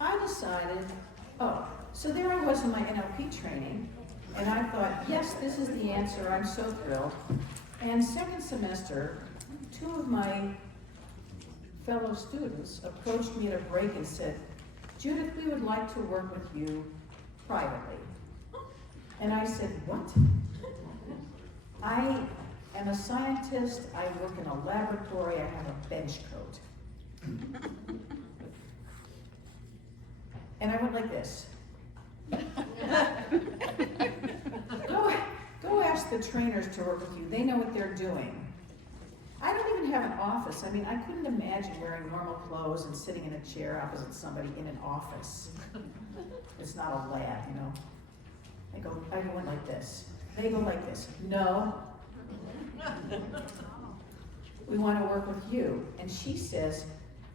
I decided, so there I was in my NLP training, and I thought, yes, this is the answer, I'm so thrilled. And second semester, two of my fellow students approached me at a break and said, Judith, we would like to work with you privately. And I said, what? I am a scientist, I work in a laboratory, I have a bench coat. And I went like this. Go ask the trainers to work with you, they know what they're doing. I don't even have an office. I mean, I couldn't imagine wearing normal clothes and sitting in a chair opposite somebody in an office. It's not a lab, you know. I went like this. They go like this. No. We want to work with you. And she says,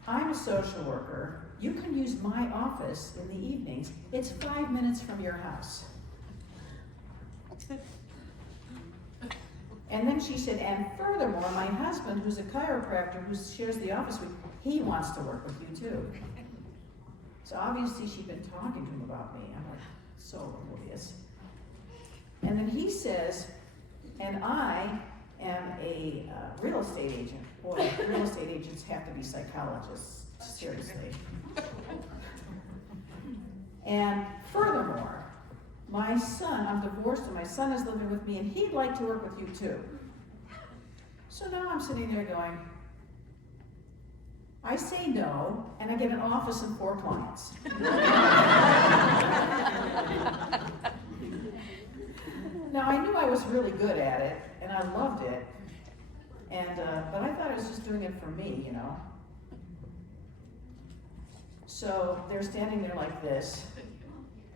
I'm a social worker. You can use my office in the evenings. It's 5 minutes from your house. And then she said, and furthermore, my husband, who's a chiropractor who shares the office with, he wants to work with you too. So obviously she'd been talking to him about me. I'm like, so oblivious. And then he says, and I am a real estate agent. Boy, real estate agents have to be psychologists, seriously. And furthermore, my son, I'm divorced and my son is living with me and he'd like to work with you too. So now I'm sitting there going, I say no, and I get an office and 4 clients. Now I knew I was really good at it, and I loved it, and but I thought I was just doing it for me, you know. So they're standing there like this,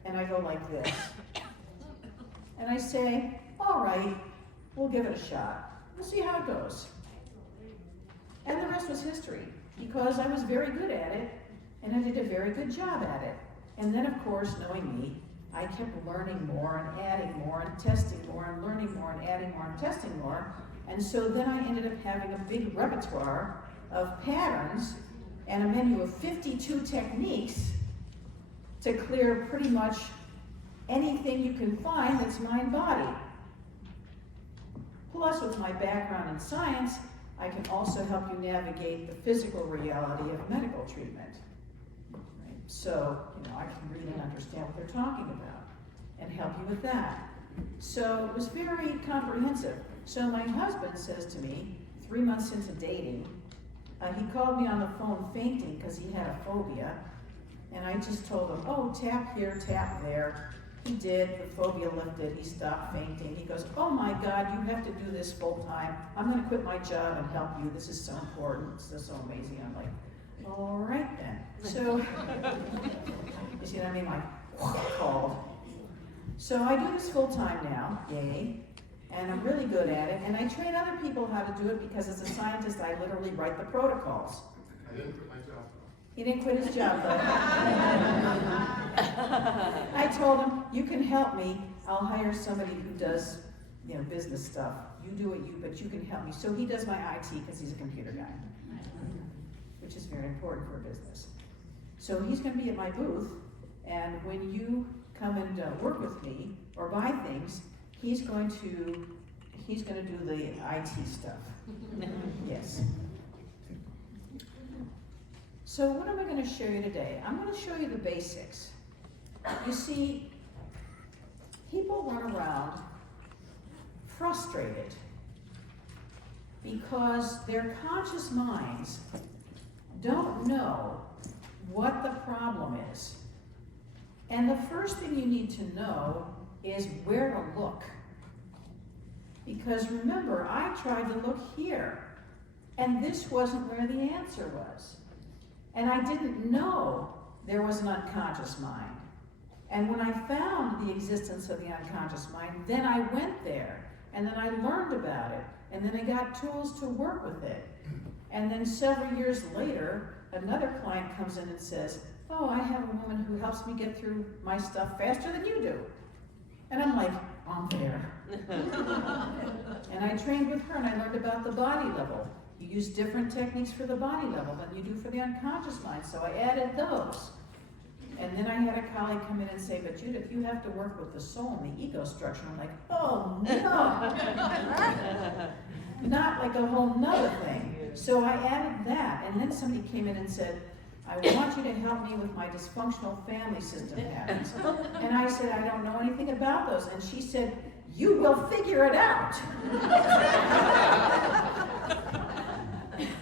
and I go like this. And I say, all right, we'll give it a shot. We'll see how it goes. And the rest was history, because I was very good at it, and I did a very good job at it. And then, of course, knowing me, I kept learning more and adding more and testing more and learning more and adding more and testing more. And so then I ended up having a big repertoire of patterns and a menu of 52 techniques to clear pretty much anything you can find that's mind-body. Plus, with my background in science, I can also help you navigate the physical reality of medical treatment. Right? So, I can read and understand what they're talking about and help you with that. So it was very comprehensive. So my husband says to me, 3 months into dating, he called me on the phone fainting because he had a phobia. And I just told him, oh, tap here, tap there. He did, the phobia lifted, he stopped fainting. He goes, oh my God, you have to do this full time. I'm gonna quit my job and help you. This is so important, this is so amazing. I'm like, all right then. So, you see what I mean? Like, called. So I do this full time now, yay. And I'm really good at it. And I train other people how to do it because as a scientist, I literally write the protocols. I didn't quit my job. He didn't quit his job, though. I told him, you can help me. I'll hire somebody who does, business stuff. You do it, but you can help me. So he does my IT because he's a computer guy, which is very important for a business. So he's going to be at my booth, and when you come and work with me or buy things, he's going to do the IT stuff. Yes. So what am I going to show you today? I'm going to show you the basics. You see, people run around frustrated because their conscious minds don't know what the problem is. And the first thing you need to know is where to look. Because remember, I tried to look here, and this wasn't where the answer was. And I didn't know there was an unconscious mind. And when I found the existence of the unconscious mind, then I went there, and then I learned about it, and then I got tools to work with it. And then several years later, another client comes in and says, oh, I have a woman who helps me get through my stuff faster than you do. And I'm like, I'm there. And I trained with her, and I learned about the body level. You use different techniques for the body level than you do for the unconscious mind, so I added those. And then I had a colleague come in and say, but Judith, you have to work with the soul and the ego structure. I'm like, oh no! Not like a whole nother thing. So I added that, and then somebody came in and said, I want you to help me with my dysfunctional family system patterns. And I said, I don't know anything about those. And she said, you will figure it out.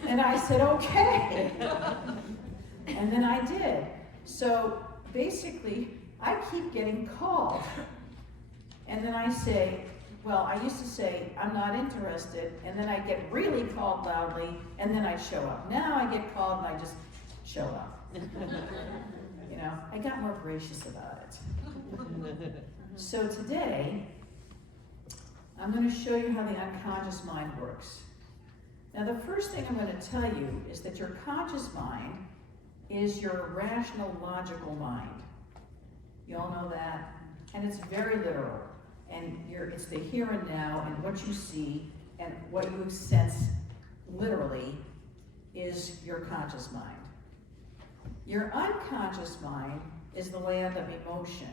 And I said, okay. And then I did. So basically, I keep getting called. And then I say, well, I used to say, I'm not interested, and then I get really called loudly, and then I show up. Now I get called and I just show up. You know, I got more gracious about it. So today, I'm going to show you how the unconscious mind works. Now the first thing I'm going to tell you is that your conscious mind is your rational, logical mind. You all know that? And it's very literal. And it's the here and now, and what you see and what you sense literally is your conscious mind. Your unconscious mind is the land of emotion.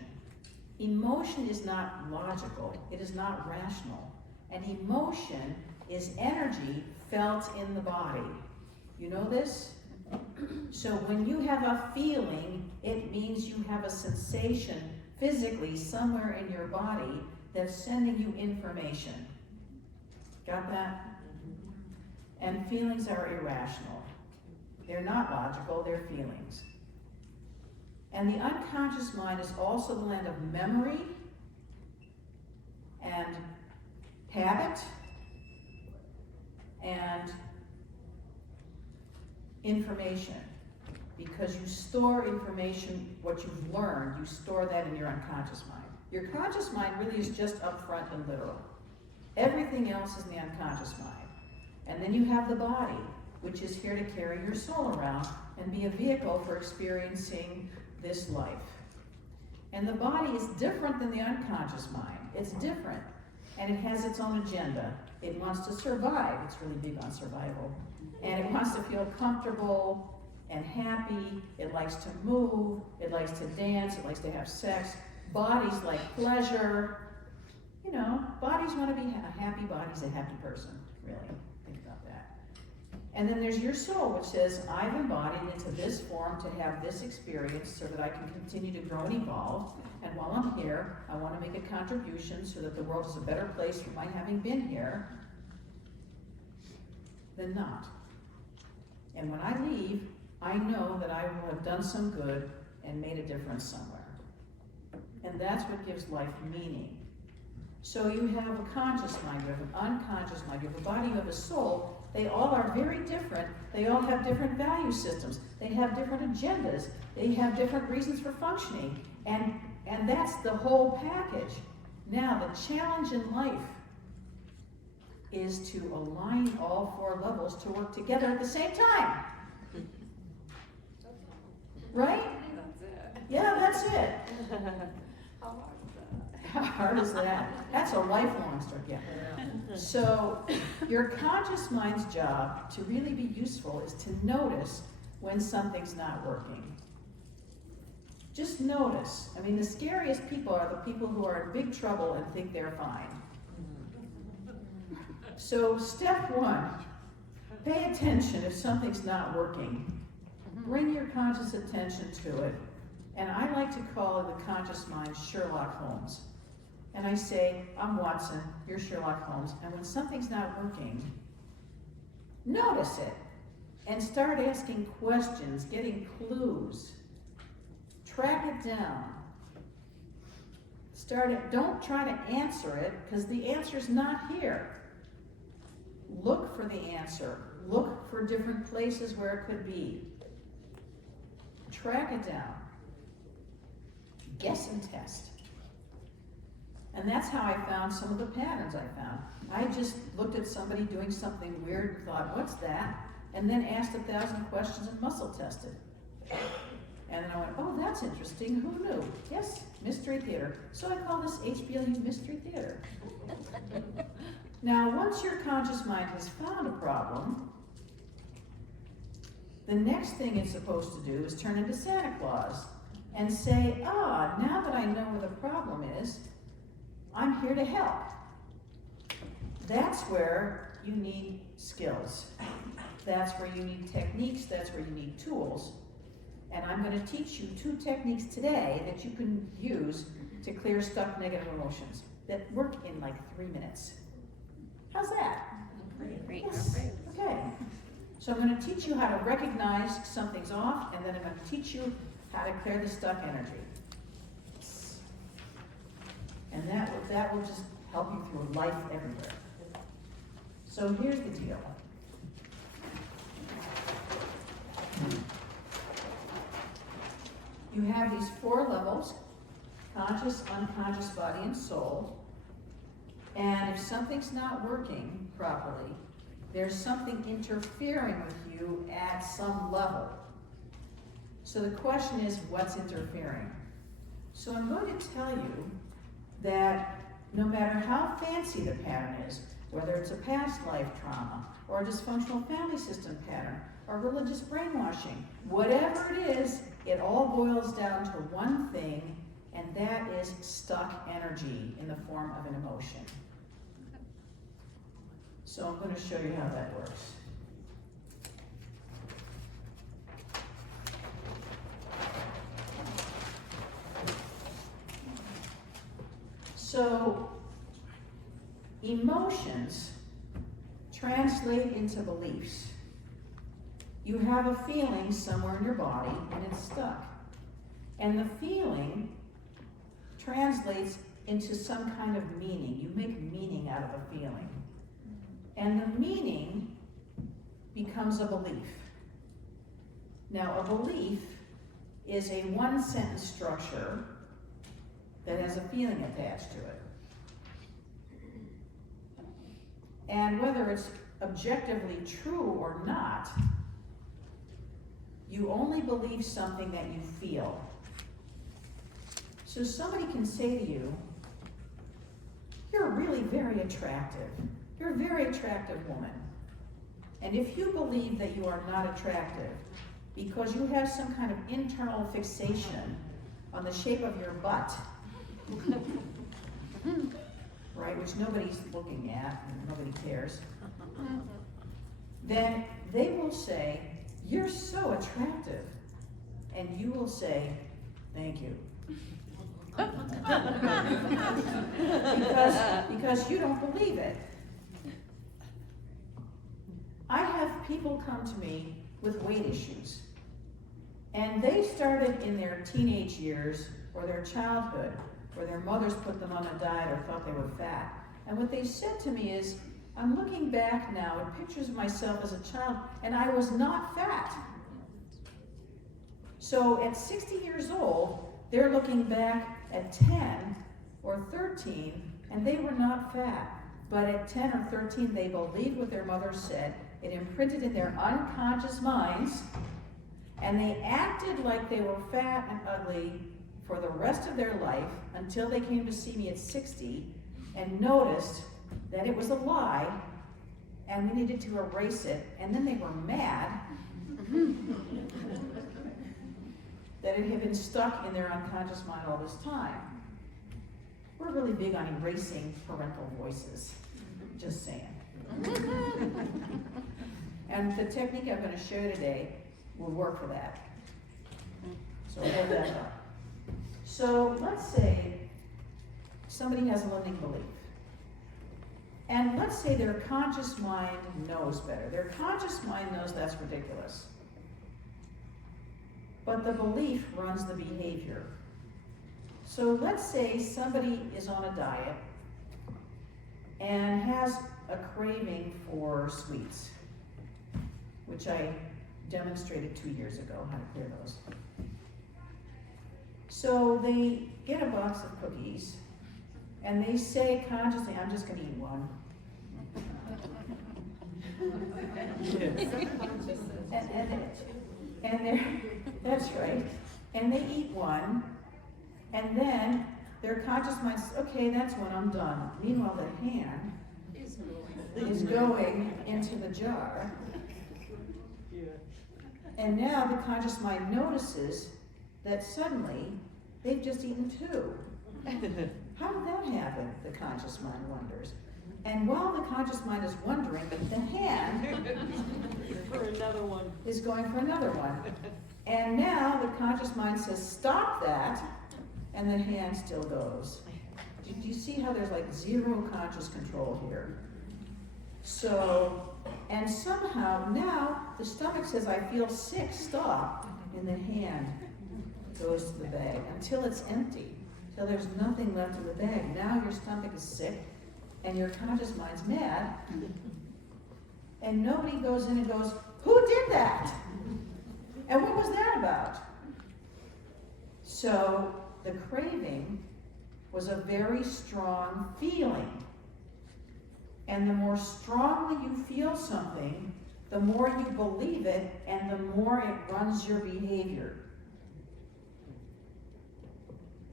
Emotion is not logical, it is not rational. And emotion is energy felt in the body. You know this? So when you have a feeling, it means you have a sensation physically somewhere in your body that's sending you information. Got that? And feelings are irrational. They're not logical, they're feelings. And the unconscious mind is also the land of memory and habit and information. Because you store information, what you've learned, you store that in your unconscious mind. Your conscious mind really is just upfront and literal. Everything else is in the unconscious mind. And then you have the body, which is here to carry your soul around and be a vehicle for experiencing this life. And the body is different than the unconscious mind. It's different. And it has its own agenda. It wants to survive. It's really big on survival. And it wants to feel comfortable and happy. It likes to move. It likes to dance. It likes to have sex. Bodies like pleasure. You know, bodies want to be a happy body's a happy person, really. Think about that. And then there's your soul, which says, I've embodied into this form to have this experience so that I can continue to grow and evolve. And while I'm here, I want to make a contribution so that the world is a better place for my having been here than not. And when I leave, I know that I will have done some good and made a difference somewhere. And that's what gives life meaning. So you have a conscious mind, you have an unconscious mind, you have a body, you have a soul. They all are very different. They all have different value systems. They have different agendas. They have different reasons for functioning. And that's the whole package. Now, the challenge in life is to align all four levels to work together at the same time. Right? That's it. Yeah, that's it. How hard is that? How hard is that? That's a lifelong story. Yeah. So your conscious mind's job to really be useful is to notice when something's not working. Just notice. I mean, the scariest people are the people who are in big trouble and think they're fine. So step one, pay attention if something's not working. Bring your conscious attention to it. And I like to call it the conscious mind Sherlock Holmes. And I say, I'm Watson, you're Sherlock Holmes. And when something's not working, notice it. And start asking questions, getting clues. Track it down. Don't try to answer it, because the answer's not here. Look for the answer. Look for different places where it could be. Track it down. Guess and test. And that's how I found some of the patterns I found. I just looked at somebody doing something weird and thought, what's that? And then asked 1,000 questions and muscle tested. And then I went, oh, that's interesting. Who knew? Yes, Mystery Theater. So I call this HBLU Mystery Theater. Now, once your conscious mind has found a problem, the next thing it's supposed to do is turn into Santa Claus and say, now that I know where the problem is, I'm here to help. That's where you need skills. That's where you need techniques, that's where you need tools. And I'm going to teach you 2 techniques today that you can use to clear stuck negative emotions that work in like 3 minutes. How's that? Great. Yes. Okay. So I'm going to teach you how to recognize something's off, and then I'm going to teach you how to clear the stuck energy. And that will just help you through life everywhere. So here's the deal. You have these 4 levels: conscious, unconscious, body, and soul. And if something's not working properly, there's something interfering with you at some level. So the question is, what's interfering? So I'm going to tell you that no matter how fancy the pattern is, whether it's a past life trauma, or a dysfunctional family system pattern, or religious brainwashing, whatever it is, it all boils down to one thing, and that is stuck energy in the form of an emotion. So I'm going to show you how that works. So emotions translate into beliefs. You have a feeling somewhere in your body and it's stuck. And the feeling translates into some kind of meaning. You make meaning out of a feeling. And the meaning becomes a belief. Now, a belief is a 1-sentence structure that has a feeling attached to it. And whether it's objectively true or not, you only believe something that you feel. So somebody can say to you, "You're really very attractive. You're a very attractive woman." And if you believe that you are not attractive because you have some kind of internal fixation on the shape of your butt, right, which nobody's looking at and nobody cares, then they will say, "You're so attractive." And you will say, "Thank you." because you don't believe it. I have people come to me with weight issues, and they started in their teenage years or their childhood, where their mothers put them on a diet or thought they were fat. And what they said to me is, "I'm looking back now at pictures of myself as a child, and I was not fat." So at 60 years old, they're looking back at 10 or 13, and they were not fat. But at 10 or 13, they believed what their mother said. It imprinted in their unconscious minds, and they acted like they were fat and ugly for the rest of their life until they came to see me at 60 and noticed that it was a lie and we needed to erase it, and then they were mad that it had been stuck in their unconscious mind all this time. We're really big on erasing parental voices, just saying. And the technique I'm going to show you today will work for that. So hold that up. So let's say somebody has a limiting belief. And let's say their conscious mind knows better. Their conscious mind knows that's ridiculous. But the belief runs the behavior. So let's say somebody is on a diet and has a craving for sweets, which I demonstrated 2 years ago, how to clear those. So they get a box of cookies and they say consciously, "I'm just going to eat one." and they're, that's right. And they eat one, and then their conscious mind says, "Okay, that's one, I'm done." Meanwhile, the hand is going into the jar. And now the conscious mind notices that suddenly they've just eaten 2. How did that happen? The conscious mind wonders. And while the conscious mind is wondering, the hand For another one. is going for another one. And now the conscious mind says, stop that, and the hand still goes. Do you see how there's like zero conscious control here? So, and somehow now the stomach says, I feel sick, stop, and the hand goes to the bag until it's empty, until there's nothing left in the bag. Now your stomach is sick, and your conscious mind's mad, and nobody goes in and goes, who did that? And what was that about? So the craving was a very strong feeling. And the more strongly you feel something, the more you believe it, and the more it runs your behavior.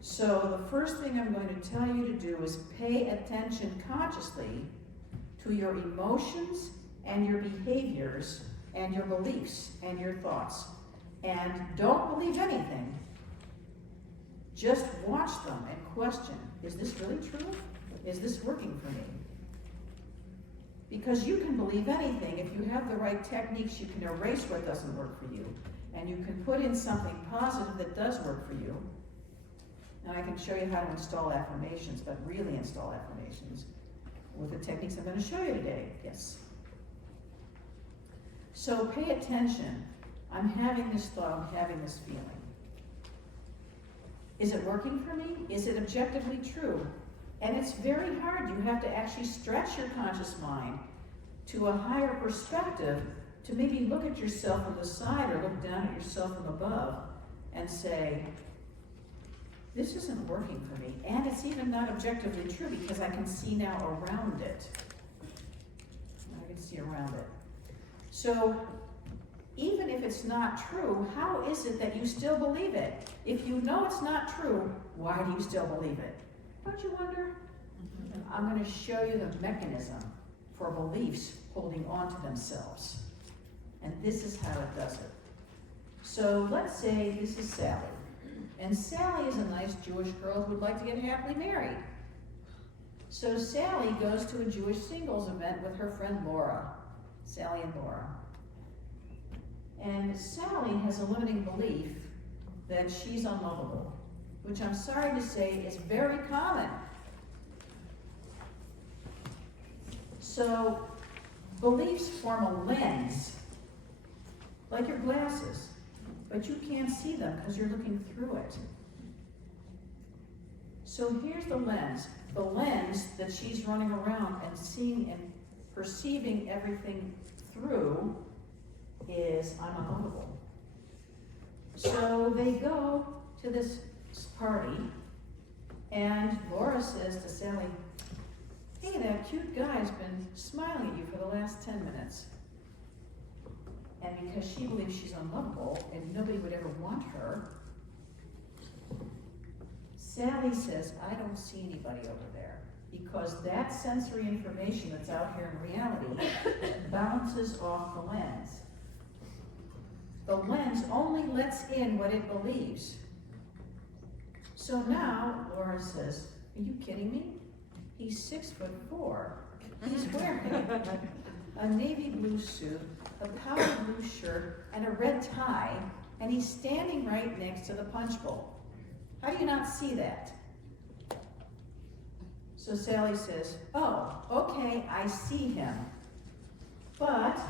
So the first thing I'm going to tell you to do is pay attention consciously to your emotions and your behaviors and your beliefs and your thoughts. And don't believe anything. Just watch them and question, is this really true? Is this working for me? Because you can believe anything. If you have the right techniques, you can erase what doesn't work for you. And you can put in something positive that does work for you. And I can show you how to install affirmations, but really install affirmations with the techniques I'm going to show you today. Yes. So pay attention. I'm having this thought, I'm having this feeling. Is it working for me? Is it objectively true? And it's very hard. You have to actually stretch your conscious mind to a higher perspective to maybe look at yourself from the side or look down at yourself from above and say, this isn't working for me. And it's even not objectively true because I can see now around it. I can see around it. So even if it's not true, how is it that you still believe it? If you know it's not true, why do you still believe it? Don't you wonder? I'm going to show you the mechanism for beliefs holding on to themselves. And this is how it does it. So let's say this is Sally. And Sally is a nice Jewish girl who would like to get happily married. So Sally goes to a Jewish singles event with her friend Laura. Sally and Laura. And Sally has a limiting belief that she's unlovable, which I'm sorry to say is very common. So beliefs form a lens, like your glasses, but you can't see them because you're looking through it. So here's the lens that she's running around and seeing and perceiving everything through is I'm unlovable. So they go to this party, and Laura says to Sally, hey, that cute guy's been smiling at you for the last 10 minutes. And because she believes she's unlovable and nobody would ever want her, Sally says, I don't see anybody over there. Because that sensory information that's out here in reality bounces off the lens. The lens only lets in what it believes. So now, Laura says, are you kidding me? He's 6'4". He's wearing a navy blue suit, a powder blue shirt, and a red tie, and he's standing right next to the punch bowl. How do you not see that? So Sally says, oh, okay, I see him, but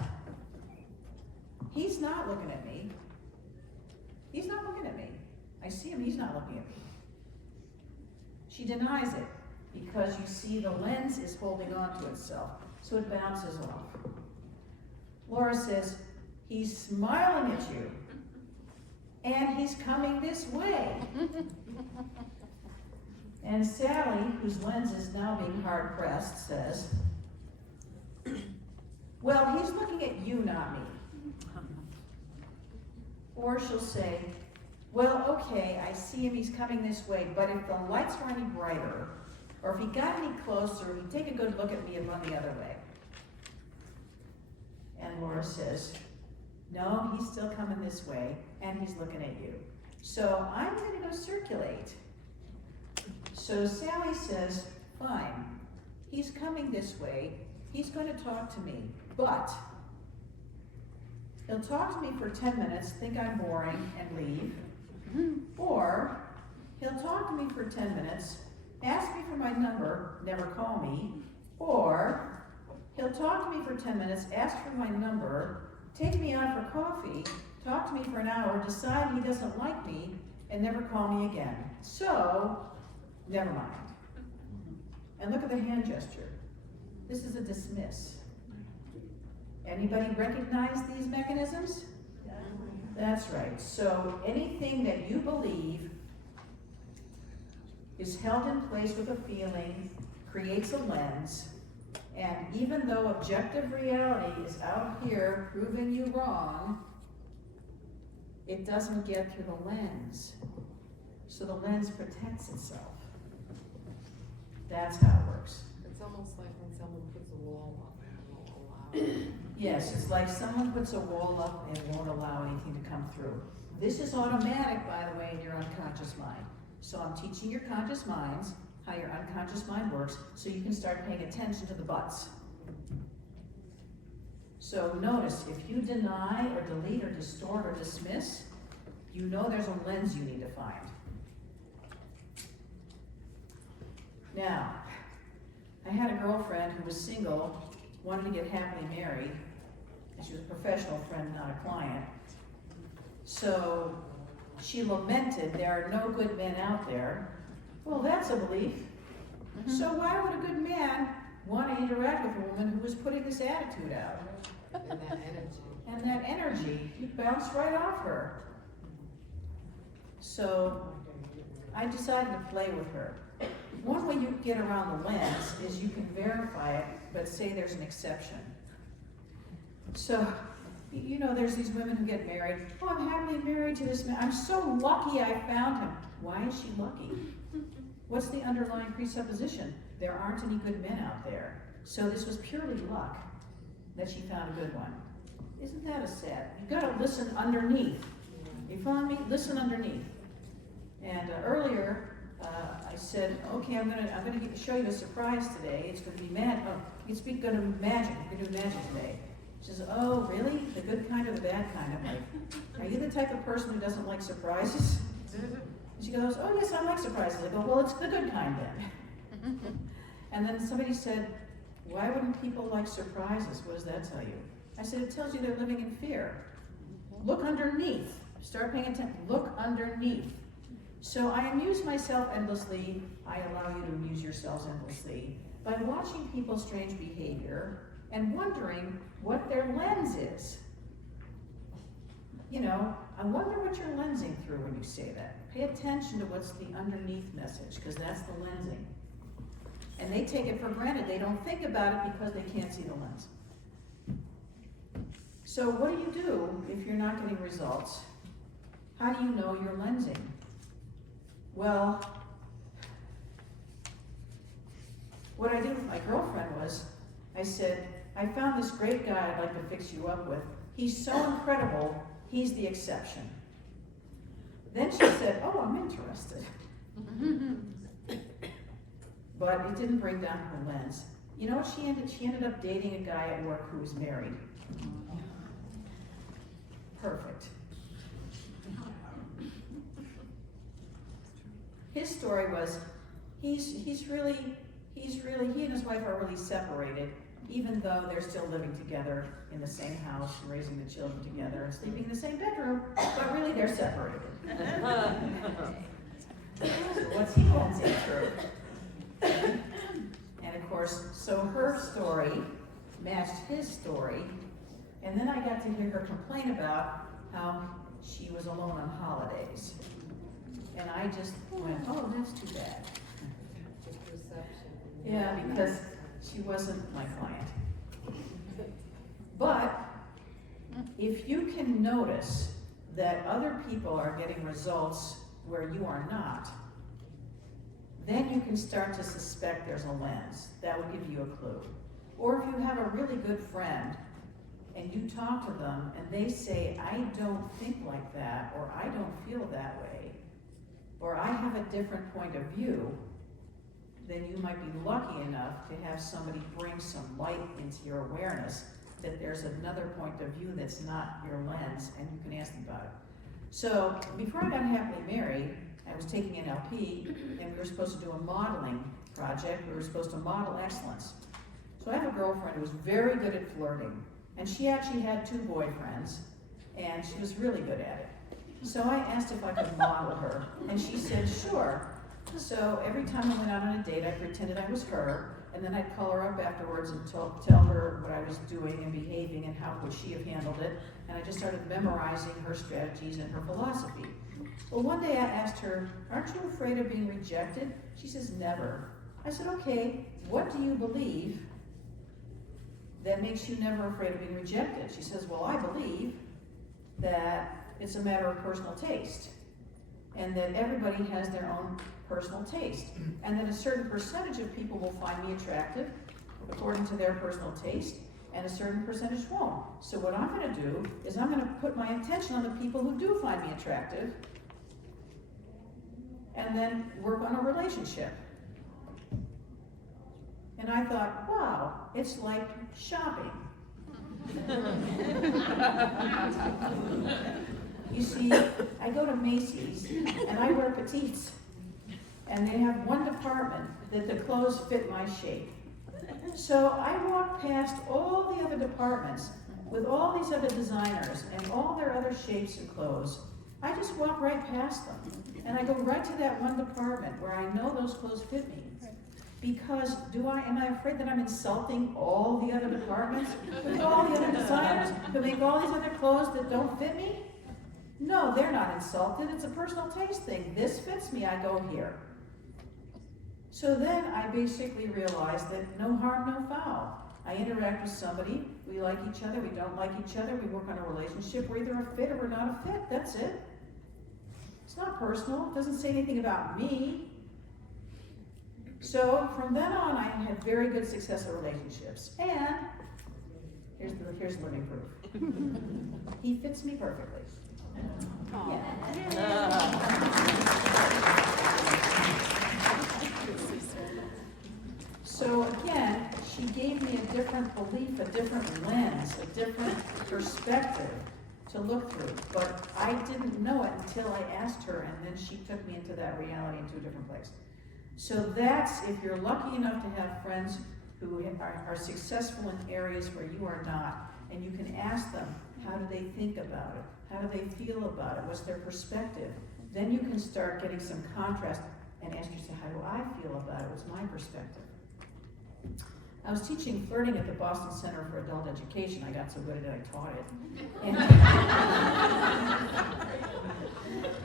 he's not looking at me. He's not looking at me. I see him, he's not looking at me. She denies it because you see the lens is holding on to itself, so it bounces off. Laura says, he's smiling at you, and he's coming this way. And Sally, whose lens is now being hard-pressed, says, well, he's looking at you, not me. Or she'll say, well, okay, I see him, he's coming this way, but if the lights were any brighter, or if he got any closer, he'd take a good look at me and run the other way. And Laura says, no, he's still coming this way, and he's looking at you. So I'm gonna go circulate. So Sally says, fine, he's coming this way, he's gonna talk to me, but he'll talk to me for 10 minutes, think I'm boring, and leave. Or he'll talk to me for 10 minutes, ask me for my number, never call me. Or he'll talk to me for 10 minutes, ask for my number, take me out for coffee, talk to me for an hour, decide he doesn't like me, and never call me again. So, never mind. And look at the hand gesture. This is a dismiss. Anybody recognize these mechanisms? That's right. So anything that you believe is held in place with a feeling, creates a lens, and even though objective reality is out here proving you wrong, it doesn't get through the lens. So the lens protects itself. That's how it works. It's almost like when someone puts a wall up and won't allow it. Yes, it's like someone puts a wall up and won't allow anything to come through. This is automatic, by the way, in your unconscious mind. So I'm teaching your conscious minds how your unconscious mind works so you can start paying attention to the buts. So notice, if you deny or delete or distort or dismiss, you know there's a lens you need to find. Now, I had a girlfriend who was single, wanted to get happily married, and she was a professional friend, not a client. So she lamented, there are no good men out there. Well, that's a belief. So why would a good man want to interact with a woman who was putting this attitude out? And that energy. And that energy, you bounce right off her. So I decided to play with her. One way you get around the lens is you can verify it, but say there's an exception. So, you know, there's these women who get married. Oh, I'm happily married to this man. I'm so lucky I found him. Why is she lucky? What's the underlying presupposition? There aren't any good men out there. So this was purely luck that she found a good one. Isn't that a sad? You've got to listen underneath. You follow me? Listen underneath. And earlier, I said, okay, I'm gonna show you a surprise today. It's going to be magic. Oh, it's going to be magic. We're going to do magic today. She says, oh, really? The good kind or the bad kind? I'm like, are you the type of person who doesn't like surprises? And she goes, oh yes, I like surprises. I go, well, it's the good kind then. And then somebody said, why wouldn't people like surprises? What does that tell you? I said, it tells you they're living in fear. Look underneath. Start paying attention. Look underneath. So I amuse myself endlessly. I allow you to amuse yourselves endlessly by watching people's strange behavior and wondering what their lens is. You know, I wonder what you're lensing through when you say that. Pay attention to what's the underneath message, because that's the lensing. And they take it for granted. They don't think about it because they can't see the lens. So what do you do if you're not getting results? How do you know you're lensing? Well, what I did with my girlfriend was, I said, I found this great guy I'd like to fix you up with. He's so incredible, he's the exception. Then she said, oh, I'm interested. But it didn't bring down her lens. You know what she ended up dating a guy at work who was married. Perfect. His story was, he and his wife are really separated, even though they're still living together in the same house, and raising the children together, and sleeping in the same bedroom, but really they're separated. So what's he lensing through? And of course, so her story matched his story, and then I got to hear her complain about how she was alone on holidays. And I just went, oh, that's too bad. Yeah, because she wasn't my client. But if you can notice that other people are getting results where you are not, then you can start to suspect there's a lens. That would give you a clue. Or if you have a really good friend and you talk to them and they say, I don't think like that, or I don't feel that way, or I have a different point of view, then you might be lucky enough to have somebody bring some light into your awareness that there's another point of view that's not your lens, and you can ask them about it. So before I got happily married, I was taking an LP, and we were supposed to do a modeling project. We were supposed to model excellence. So I have a girlfriend who was very good at flirting, and she actually had 2 boyfriends, and she was really good at it. So I asked if I could model her, and she said, sure. So every time I went out on a date, I pretended I was her, and then I'd call her up afterwards and tell her what I was doing and behaving and how would she have handled it, and I just started memorizing her strategies and her philosophy. Well, one day I asked her, aren't you afraid of being rejected? She says, never. I said, okay, what do you believe that makes you never afraid of being rejected? She says, well, I believe that it's a matter of personal taste, and that everybody has their own personal taste, and that a certain percentage of people will find me attractive according to their personal taste, and a certain percentage won't. So what I'm going to do is I'm going to put my attention on the people who do find me attractive, and then work on a relationship. And I thought, wow, it's like shopping. You see, I go to Macy's and I wear petites, and they have one department that the clothes fit my shape. So I walk past all the other departments with all these other designers and all their other shapes and clothes. I just walk right past them, and I go right to that one department where I know those clothes fit me. Because am I afraid that I'm insulting all the other departments with all the other designers who make all these other clothes that don't fit me? No, they're not insulted. It's a personal taste thing. This fits me, I go here. So then I basically realized that no harm, no foul. I interact with somebody, we like each other, we don't like each other, we work on a relationship, we're either a fit or we're not a fit, that's it. It's not personal, it doesn't say anything about me. So from then on, I had very good successful relationships. And here's living proof. He fits me perfectly. So again, she gave me a different belief, a different lens, a different perspective to look through. But I didn't know it until I asked her, and then she took me into that reality, into a different place. So that's, if you're lucky enough to have friends who are successful in areas where you are not, and you can ask them, how do they think about it? How do they feel about it? What's their perspective? Then you can start getting some contrast and ask yourself, how do I feel about it? What's my perspective? I was teaching flirting at the Boston Center for Adult Education. I got so good at it, I taught it.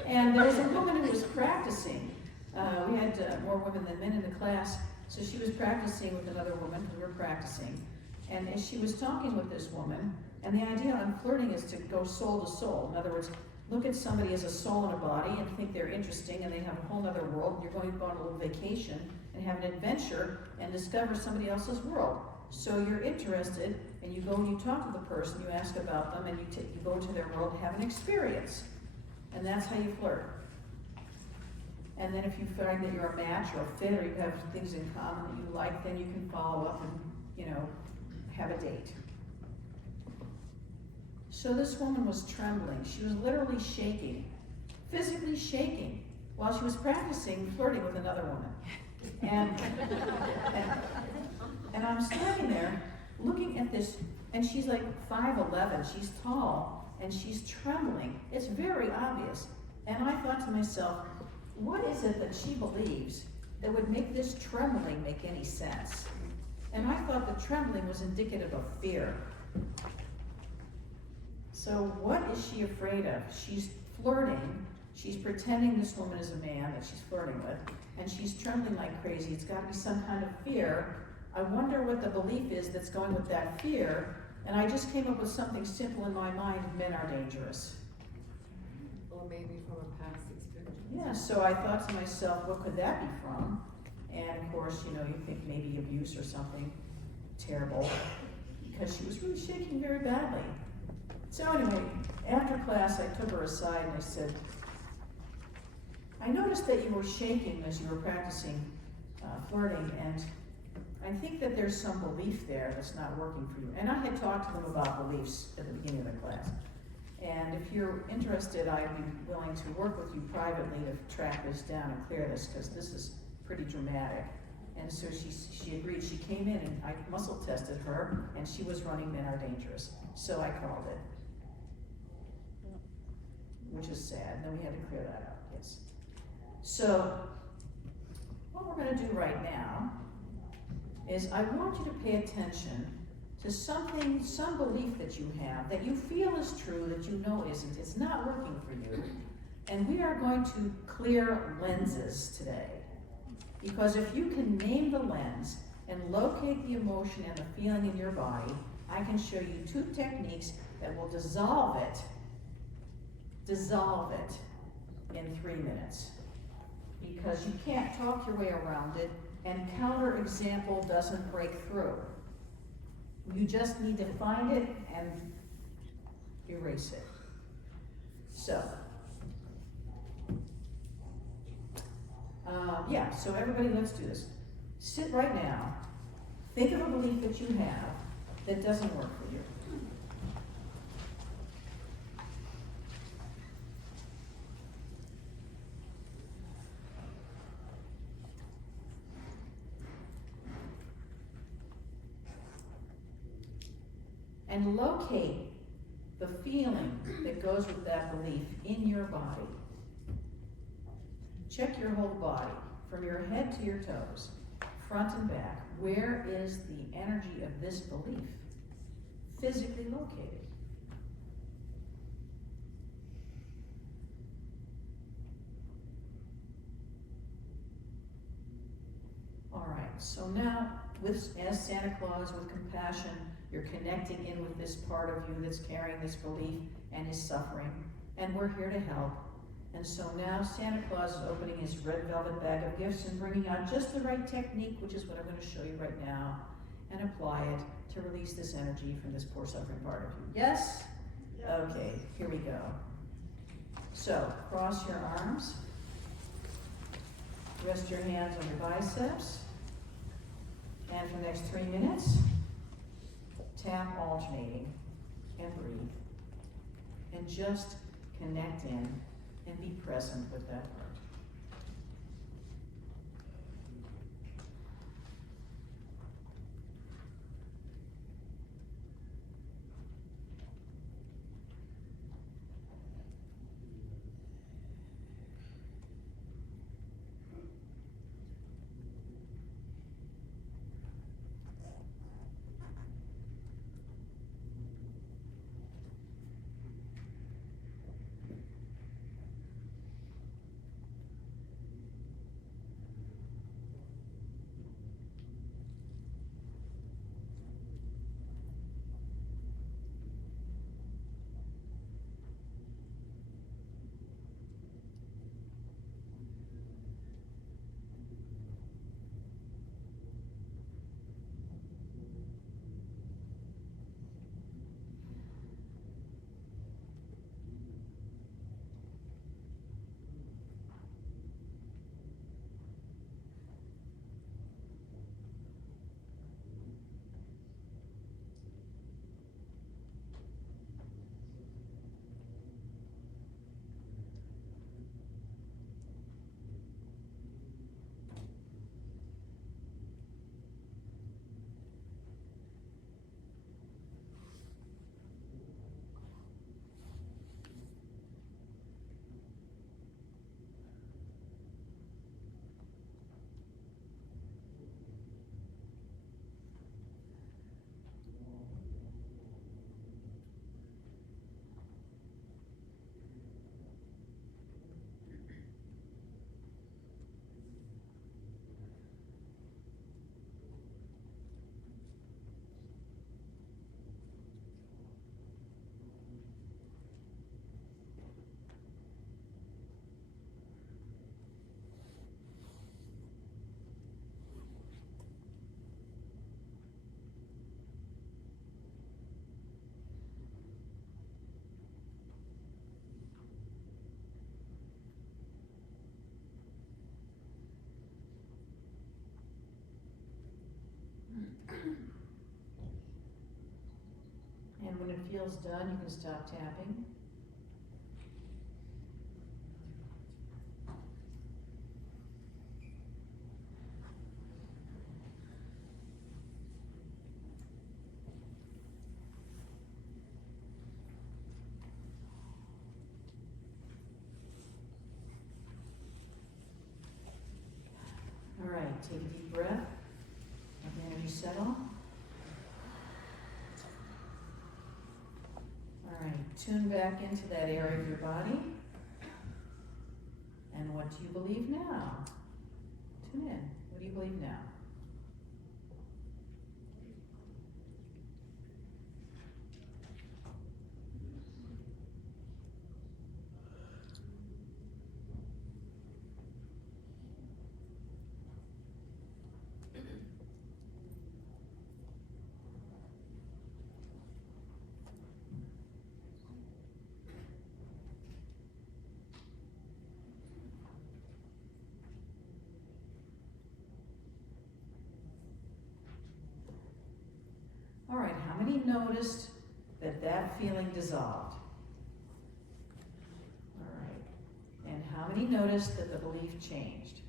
And there was a woman who was practicing. We had more women than men in the class, so she was practicing with another woman. We were practicing. And as she was talking with this woman, and the idea on flirting is to go soul to soul. In other words, look at somebody as a soul in a body and think they're interesting and they have a whole other world, and you're going to go on a little vacation and have an adventure and discover somebody else's world. So you're interested, and you go and you talk to the person, you ask about them, and you go into their world and have an experience. And that's how you flirt. And then if you find that you're a match or a fit, or you have things in common that you like, then you can follow up and, have a date. So this woman was trembling. She was literally shaking, physically shaking, while she was practicing flirting with another woman. And I'm standing there looking at this, and she's like 5'11", she's tall, and she's trembling. It's very obvious. And I thought to myself, what is it that she believes that would make this trembling make any sense? And I thought the trembling was indicative of fear. So what is she afraid of? She's flirting. She's pretending this woman is a man that she's flirting with, and she's trembling like crazy. It's got to be some kind of fear. I wonder what the belief is that's going with that fear. And I just came up with something simple in my mind: men are dangerous. Or maybe from a past experience. Yeah, so I thought to myself, what could that be from? And of course, you think maybe abuse or something terrible because she was really shaking very badly. So anyway, after class, I took her aside and I said, I noticed that you were shaking as you were practicing flirting, and I think that there's some belief there that's not working for you. And I had talked to them about beliefs at the beginning of the class. And if you're interested, I'd be willing to work with you privately to track this down and clear this, because this is pretty dramatic. And so she agreed. She came in and I muscle tested her, and she was running Men Are Dangerous. So I called it, which is sad. Then we had to clear that up, yes. So what we're going to do right now is I want you to pay attention to something, some belief that you have, that you feel is true, that you know isn't. It's not working for you. And we are going to clear lenses today. Because if you can name the lens and locate the emotion and the feeling in your body, I can show you 2 techniques that will dissolve it in 3 minutes. Because you can't talk your way around it, and counter-example doesn't break through. You just need to find it and erase it. So, so everybody, let's do this. Sit right now. Think of a belief that you have that doesn't work for you. And locate the feeling that goes with that belief in your body. Check your whole body, from your head to your toes, front and back. Where is the energy of this belief physically located? All right, so now, as Santa Claus, with compassion, you're connecting in with this part of you that's carrying this belief and is suffering, and we're here to help. And so now Santa Claus is opening his red velvet bag of gifts and bringing out just the right technique, which is what I'm going to show you right now, and apply it to release this energy from this poor suffering part of you. Yes? Okay, here we go. So, cross your arms. Rest your hands on your biceps. And for the next 3 minutes, tap alternating and breathe. And just connect in and be present with that heart. feels done, you can stop tapping. All right, take a deep breath. Let the energy settle. All right, tune back into that area of your body. And what do you believe now? Tune in. What do you believe now? All right, how many noticed that that feeling dissolved? All right, and how many noticed that the belief changed?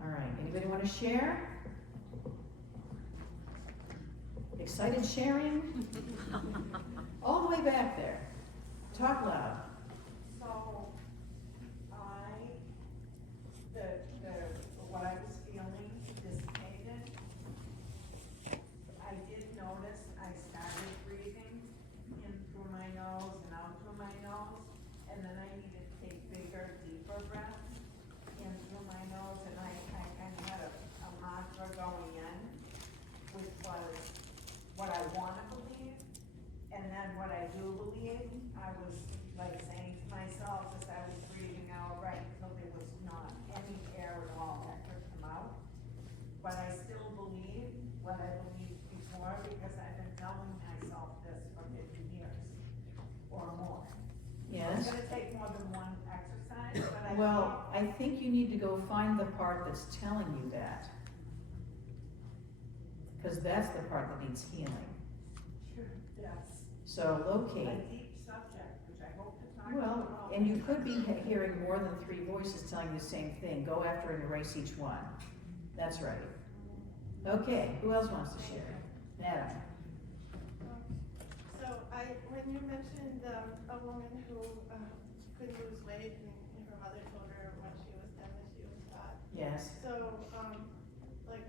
All right, anybody want to share? Excited sharing? All the way back there. Talk loud. So, what I was feeling dissipated. I did notice I started breathing in through my nose and out through my nose, and then I needed to take bigger, deeper breaths in through my nose, and I kind of had a mantra going in, which was what I wanna believe, and then what I do believe, I was like saying to myself as I was breathing out, right, until there was not any air at all that could come out. But I still believe what I believed before, because I've been telling myself this for 50 years or more. Yes? It's gonna take more than one exercise, but I Well, I think you need to go find the part that's telling you that. Because that's the part that needs healing. yes, So a locate. deep subject, which I hope to talk Well, about. and you could be hearing more than 3 voices telling you the same thing. Go after and erase each one. That's right. Okay, who else wants to share? Natalie. So when you mentioned a woman who couldn't lose weight and her mother told her when she was 10 that she was fat. Yes. So, like,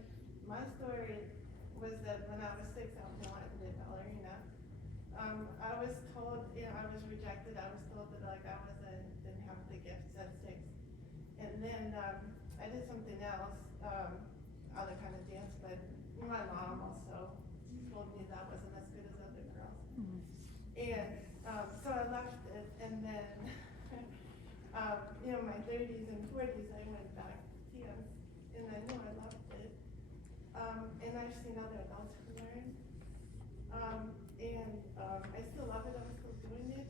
my story was that when I was 6, I wanted to be a ballerina. I was told, I was rejected. I was told that like didn't have the gifts at 6. And then I did something else, other kind of dance, but my mom also told me that wasn't as good as other girls. And so I left it, and then, my 30s and 40s, I went back to dance, and I knew I loved it. And I've seen other adults who learn. I still love it, I'm still doing it.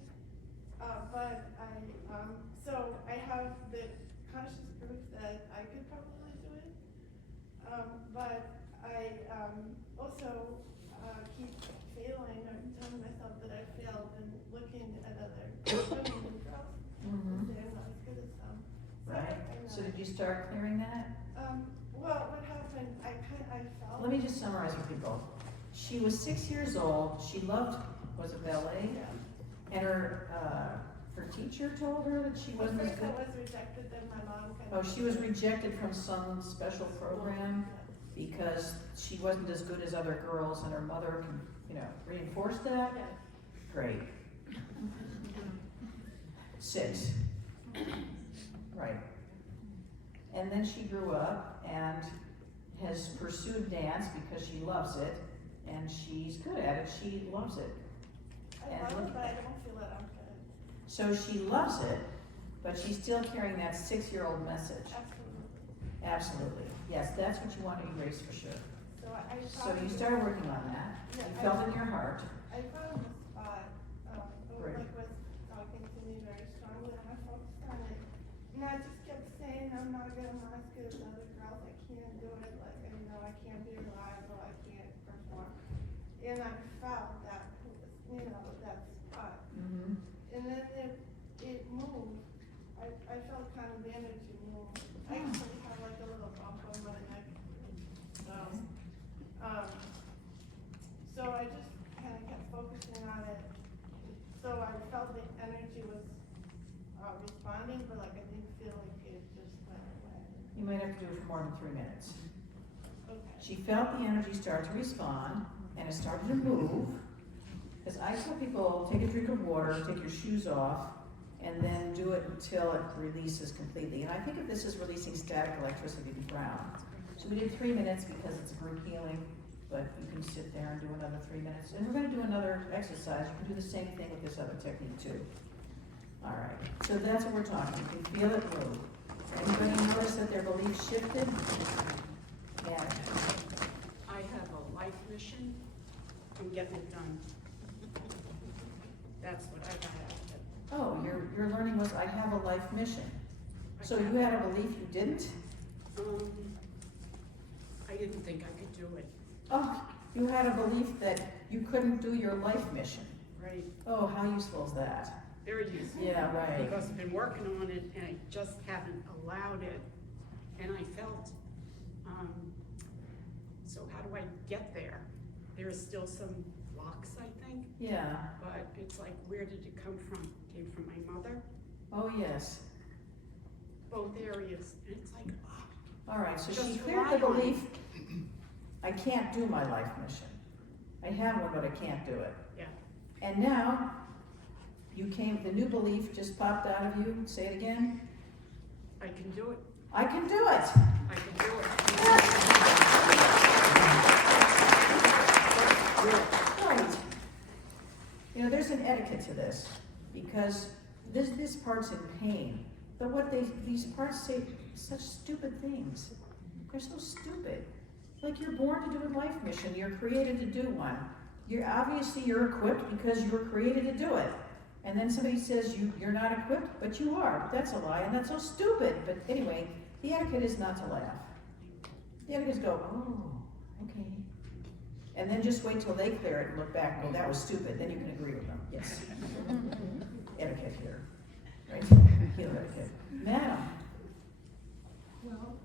So I have the conscious proof that I could probably do it. But I also keep failing or telling myself that I failed and looking at other women and girls and saying I'm not as good as them. So Right. So did you start clearing that? Well, what happened, I felt. Let me just summarize for people. She was 6 years old. She loved, was it ballet? Yeah. And her teacher told her that she wasn't as First good. I was rejected, then my mom kind Oh, of. she was rejected from some special program because she wasn't as good as other girls, and her mother, reinforced that? Yeah. Great. 6. Right. And then she grew up and has pursued dance because she loves it, and she's good at it. She loves it. I love it, but I don't feel that I'm good. So she loves it, but she's still carrying that 6-year-old message. Absolutely. Absolutely. Yes, that's what you want to erase for sure. So I So you started working on that. You felt in your heart. I found a spot, Great. like was talking to me very strongly, and I focused on it. And I just kept saying, I'm not good, I'm not as good as other girls, I can't do it, like, I can't be reliable, I can't perform. And I felt that and then it moved. I felt kind of the energy move. I actually had like a little bump on my neck. So I just kind of kept focusing on it. So I felt the energy was responding, but like I didn't feel like it just went away. You might have to do it for more than 3 minutes. Okay. She felt the energy start to respond, and it started to move. Because I tell people, take a drink of water, take your shoes off, and then do it until it releases completely. And I think of this as releasing static electricity to ground. So we did 3 minutes because it's group healing, but you can sit there and do another 3 minutes. And we're gonna do another exercise. You can do the same thing with this other technique too. All right, so that's what we're talking. You can feel it move. Anybody notice that their beliefs shifted? Yeah. I have a life mission, I'm getting it done. That's what I got out of it. Oh, your learning was, I have a life mission. So you had a belief you didn't? I didn't think I could do it. Oh, you had a belief that you couldn't do your life mission. Right, Oh, how useful is that? very useful. Yeah, right. Because I've been working on it and I just haven't allowed it. And I felt, so how do I get there? There is still some blocks, I think, Yeah. but it's like, where did it come from? It came from my mother, Oh, yes. both areas, and it's like, All right, so she Just cleared the rely on it. belief, I can't do my life mission. I have one, but I can't do it. yeah. And now, the new belief just popped out of you. Say it again. I can do it, I can do it. I can do it. Right. You know, there's an etiquette to this, because this part's in pain. But these parts say such stupid things. They're so stupid. Like, you're born to do a life mission, you're created to do one. You're equipped because you were created to do it. And then somebody says you're not equipped, but you are. That's a lie, and that's so stupid. But anyway, the etiquette is not to laugh. The etiquette is to go, oh, okay. And then just wait till they clear it and look back and go, that was stupid, then you can agree with them, yes. Etiquette here, right? Heel etiquette. Madam, Well,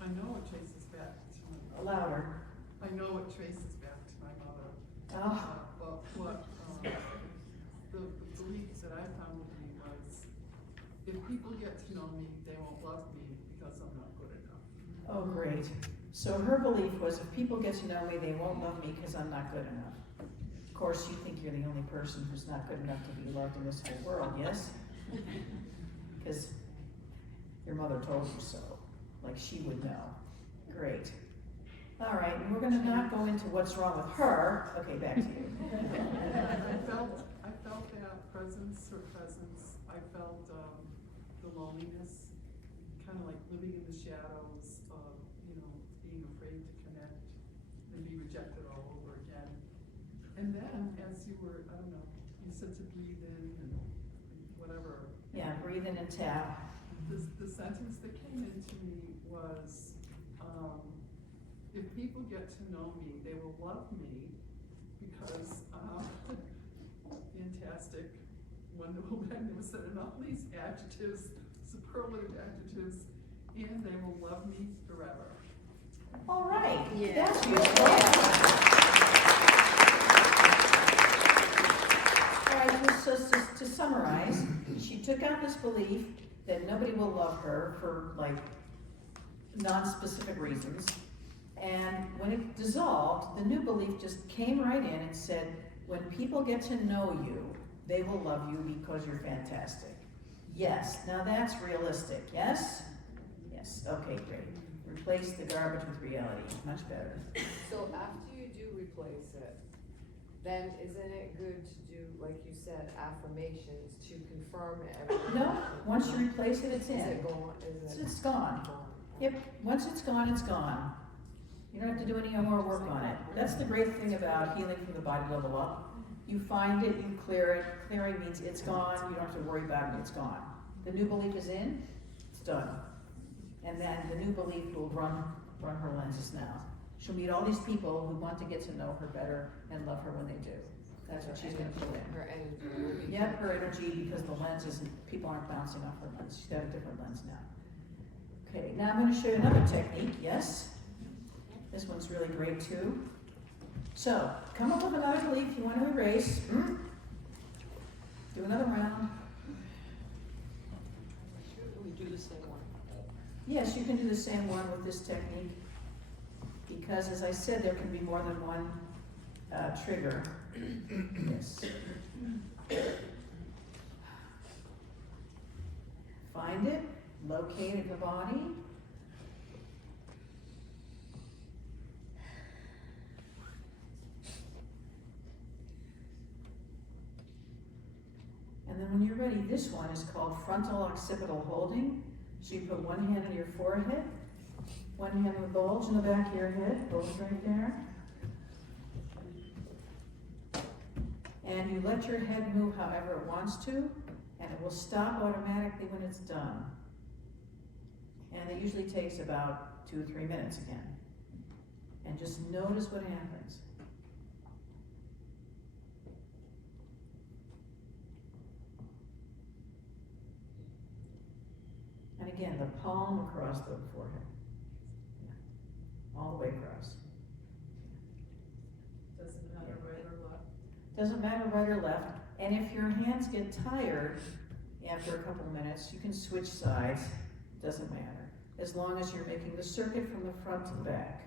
I know it traces back to my mother. louder. I know it traces back to my mother. Oh, But what, the beliefs that I found with me was, if people get to know me, they won't love me because I'm not good enough. oh, great. So her belief was, if people get to know me, they won't love me because I'm not good enough. Of course, you think you're the only person who's not good enough to be loved in this whole world, yes? Because your mother told you so, like she would know. Great. All right, and we're gonna not go into what's wrong with her. Okay, back to you. I felt that presence. I felt the loneliness, kind of like living in the shadows of, being afraid to connect and be rejected all over again. And then, as you were, I don't know, you said to breathe in and whatever. Yeah, breathe in and tap. The sentence that came into me was, if people get to know me, they will love me because, fantastic, wonderful, magnificent, and all these adjectives, superlative adjectives, and they will love me forever. All right, Yeah. that's useful. All right, so to summarize, she took out this belief that nobody will love her for like non-specific reasons. And when it dissolved, the new belief just came right in and said, when people get to know you, they will love you because you're fantastic. Yes, now that's realistic, yes? Yes, okay, great. Replace the garbage with reality, much better. So after you do replace it, then isn't it good to do, like you said, affirmations to confirm everything? No, once you replace it, it's Is in. it gone? Is it It's gone. Yep, once it's gone, it's gone. You don't have to do any more work on it. That's the great thing about healing from the body level up. You find it, you clear it. Clearing means it's gone, you don't have to worry about it, it's gone. The new belief is in, it's done. And then the new belief will run her lenses now. She'll meet all these people who want to get to know her better and love her when they do. That's what she's gonna put in. Her energy. Yep, her energy, because the lens isn't, people aren't bouncing off her lens, she's got a different lens now. Okay, now I'm gonna show you another technique, yes? This one's really great too. So, come up with another belief you want to erase. Do another round. We do the same one. Yes, you can do the same one with this technique, because as I said, there can be more than one trigger. Yes. Find it, locate it in the body. And then when you're ready, this one is called frontal occipital holding. So you put one hand on your forehead, one hand on the bulge in the back of your head, bulge right there. And you let your head move however it wants to, and it will stop automatically when it's done. And it usually takes about 2 or 3 minutes again. And just notice what happens. And again, the palm across the forehead. Yeah. All the way across. Doesn't matter right or left. Doesn't matter right or left. And if your hands get tired after a couple minutes, you can switch sides. Doesn't matter. As long as you're making the circuit from the front to the back.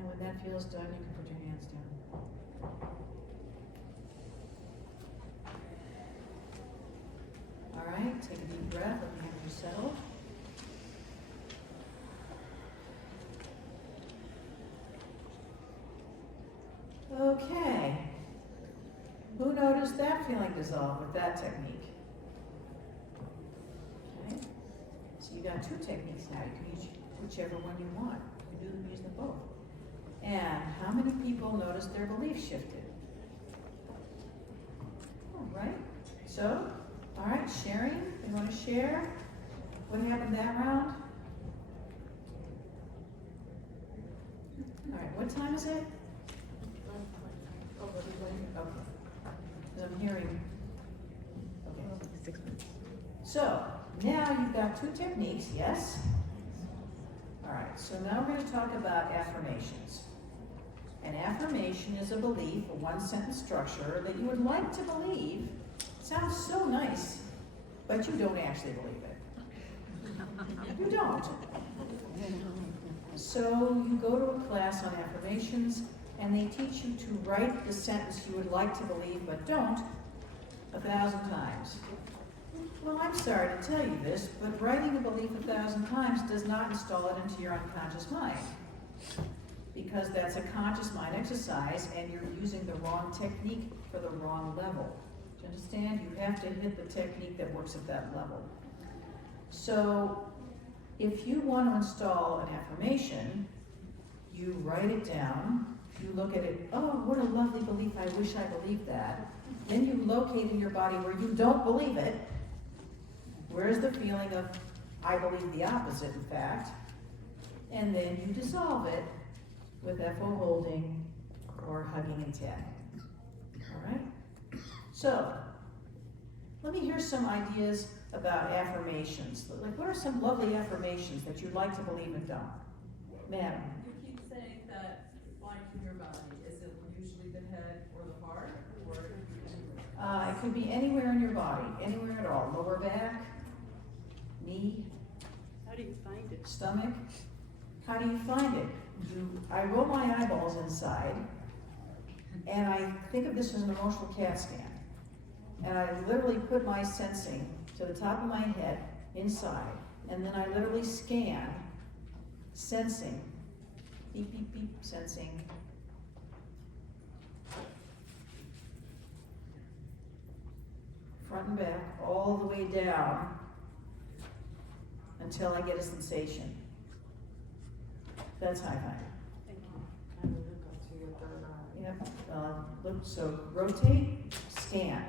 When that feels done, you can put your hands down. All right, take a deep breath, let the energy settle. Okay. Who noticed that feeling dissolve with that technique? Okay. So you got 2 techniques now. You can use whichever one you want. You can do them, use them both. And how many people noticed their belief shifted? All right. So, all right, sharing. You want to share what happened that round? All right. What time is it? Okay. Because I'm hearing. Okay. 6 minutes. So now you've got 2 techniques. Yes. All right. So now we're going to talk about affirmations. An affirmation is a belief, a one-sentence structure that you would like to believe. Sounds so nice, but you don't actually believe it. You don't. So you go to a class on affirmations, and they teach you to write the sentence you would like to believe but don't 1,000 times. Well, I'm sorry to tell you this, but writing a belief 1,000 times does not install it into your unconscious mind. because that's a conscious mind exercise and you're using the wrong technique for the wrong level. Do you understand? You have to hit the technique that works at that level. So if you want to install an affirmation, you write it down, you look at it, oh, what a lovely belief, I wish I believed that. Then you locate in your body where you don't believe it. Where's the feeling of, I believe the opposite, in fact. And then you dissolve it with FO holding or hugging and tapping. All right? So, let me hear some ideas about affirmations. Like, what are some lovely affirmations that you'd like to believe and don't? Madam? You keep saying that flying from your body, is it usually the head or the heart, or it could be anywhere? It could be anywhere in your body, anywhere at all. Lower back, knee, How do you find it? stomach. How do you find it? I roll my eyeballs inside, and I think of this as an emotional CAT scan. And I literally put my sensing to the top of my head, inside, and then I literally scan, sensing, beep, beep, beep, sensing. Front and back, all the way down, until I get a sensation. That's how I find it. Thank you. Kind of look up to your third eye. Yep, look, so rotate, scan.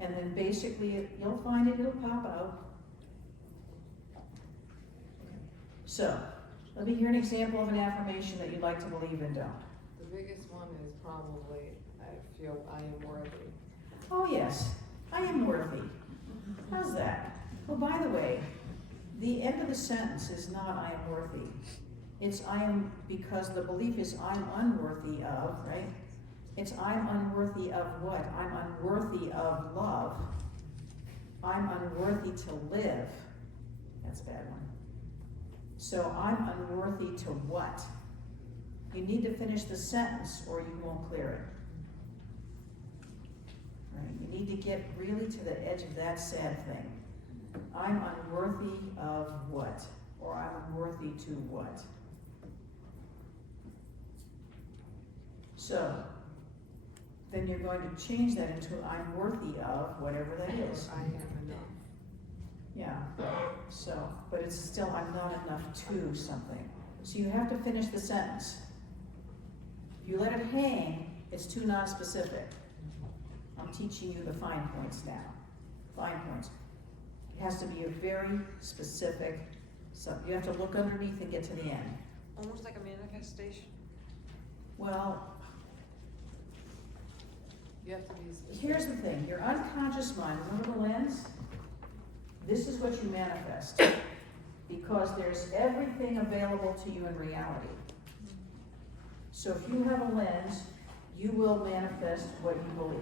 And then basically, you'll find it, it'll pop out. So, let me hear an example of an affirmation that you'd like to believe and don't. The biggest one is probably, I feel I am worthy. Oh yes, I am worthy. How's that? Well, by the way, the end of the sentence is not I am worthy. It's I am, because the belief is I'm unworthy of, right? It's I'm unworthy of what? I'm unworthy of love. I'm unworthy to live. That's a bad one. So I'm unworthy to what? You need to finish the sentence or you won't clear it. Right? You need to get really to the edge of that sad thing. I'm unworthy of what? Or I'm unworthy to what? So, then you're going to change that into I'm worthy of whatever that is. I am enough. Yeah, so, but it's still I'm not enough to something. So you have to finish the sentence. If you let it hang, it's too non-specific. I'm teaching you the fine points now. Fine points. It has to be a very specific, so you have to look underneath and get to the end. Almost like a manifestation. Well, You have to be specific. here's the thing, your unconscious mind, remember the lens? This is what you manifest. Because there's everything available to you in reality. So if you have a lens, you will manifest what you believe.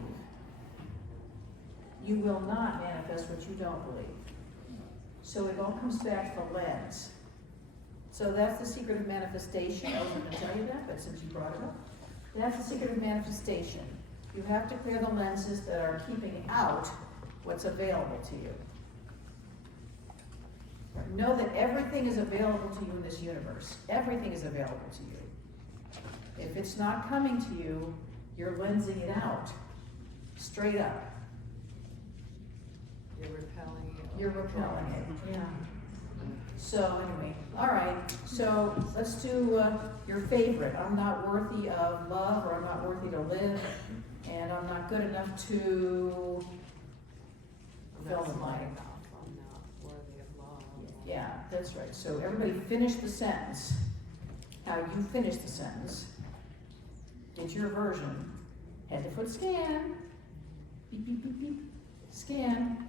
You will not manifest what you don't believe. So it all comes back to the lens. So that's the secret of manifestation. I wasn't going to tell you that, but since you brought it up, that's the secret of manifestation. You have to clear the lenses that are keeping out what's available to you. Know that everything is available to you in this universe. Everything is available to you. If it's not coming to you, you're lensing it out. Straight up. You're repelling it. You're repelling it. Yeah. So anyway, all right. So let's do your favorite. I'm not worthy of love, or I'm not worthy to live, and I'm not good enough to fill the blank. I'm not worthy of love. Yeah, that's right. So everybody finish the sentence. How you finish the sentence. Did your version. Head to foot scan. Beep, beep, beep, beep. Scan.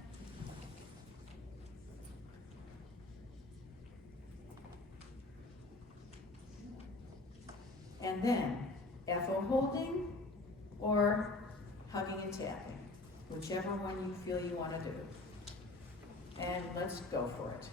And then FO holding or hugging and tapping. Whichever one you feel you want to do. And let's go for it.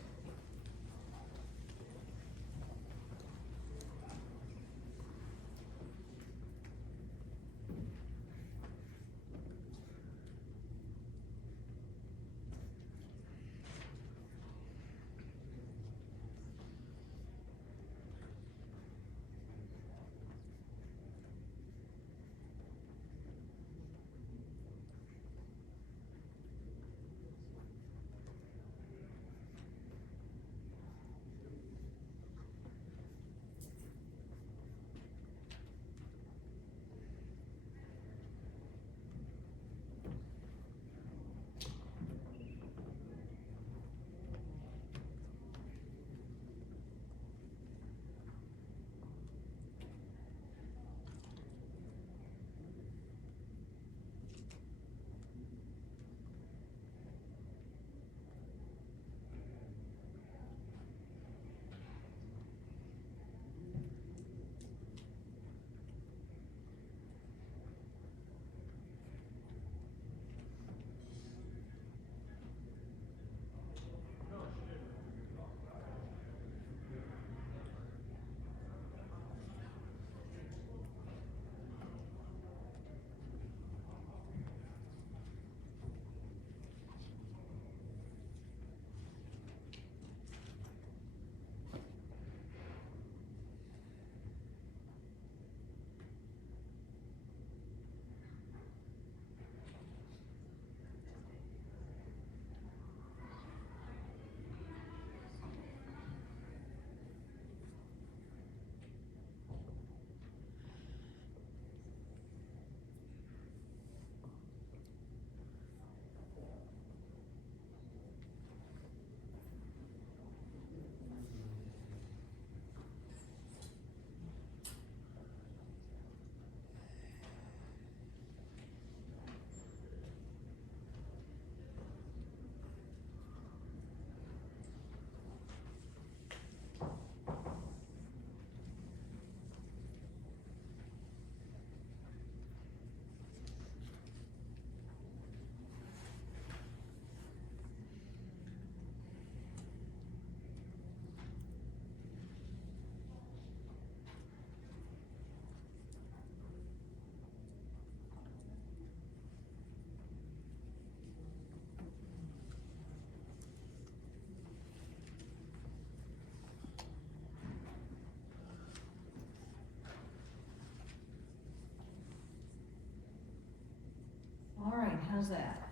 how's that?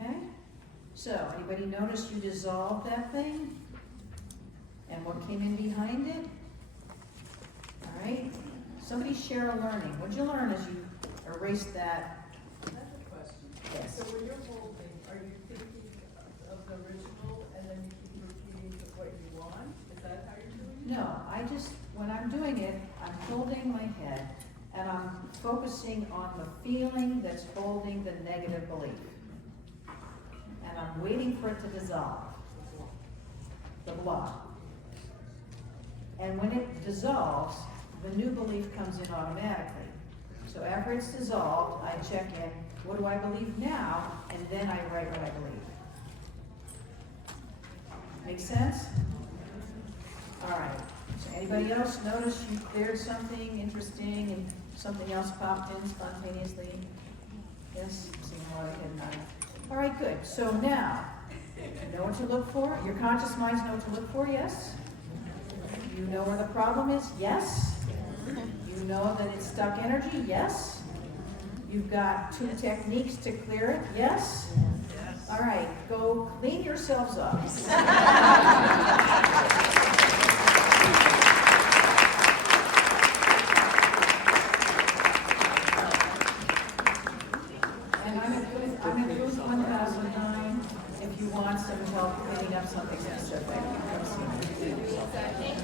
Okay, so anybody notice you dissolved that thing? And what came in behind it? All right, somebody share a learning. What'd you learn as you erased that? I have a question. Yes. So when you're holding, are you thinking of the original and then you keep repeating what you want? Is that how you're doing it? No, I just, when I'm doing it, I'm holding my head and I'm focusing on the feeling that's holding the negative belief. And I'm waiting for it to dissolve, the block. And when it dissolves, the new belief comes in automatically. So after it's dissolved, I check in, what do I believe now? And then I write what I believe. Make sense? All right. So anybody else notice you cleared something interesting and something else popped in spontaneously? Yes? Seeing a lot of head nodding. All right, good. So now, you know what to look for? Your conscious minds know what to look for, yes? You know where the problem is? Yes? You know that it's stuck energy? Yes? You've got 2 techniques to clear it? Yes? All right, go clean yourselves up. And I'm in booth 1009 if you want some help cleaning up something specific. Come see me.